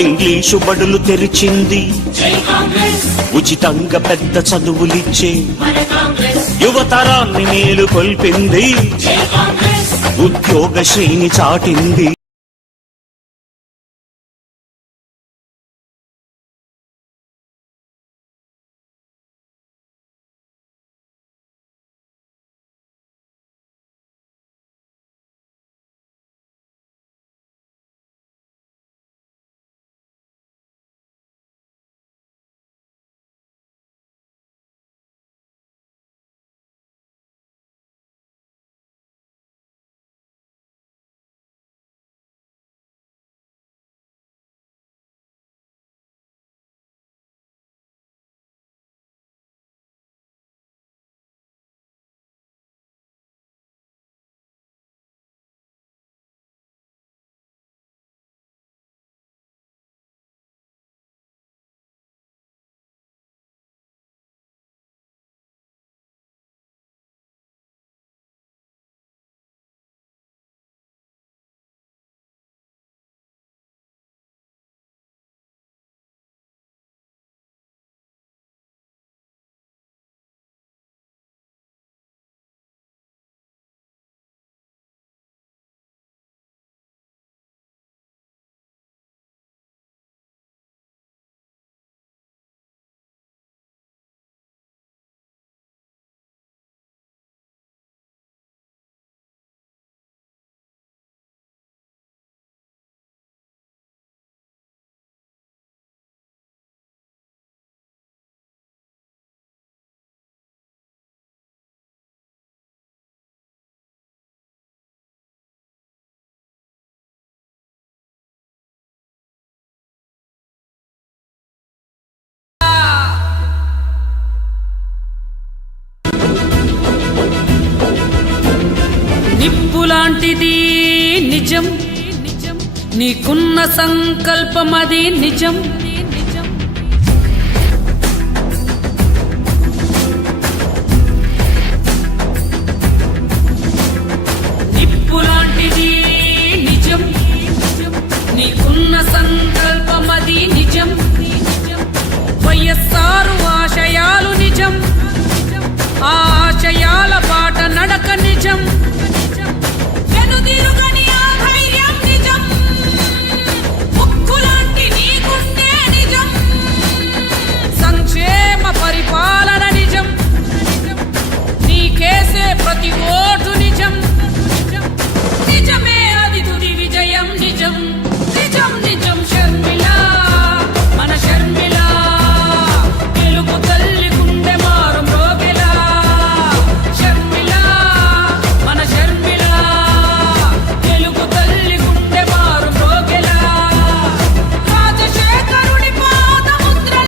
English బడులు తెరిచింది. ఉచితంగా పెద్ద చదువులిచ్చే యువతరాన్ని మేలు కొల్పింది. ఉద్యోగ శ్రేణి చాటింది. నిప్పులాంటిది నిజం. నీకున్న సంకల్పమది నిజం. నిప్పులాంటిది నిజం. నిజం. వయస్సారు ఆశ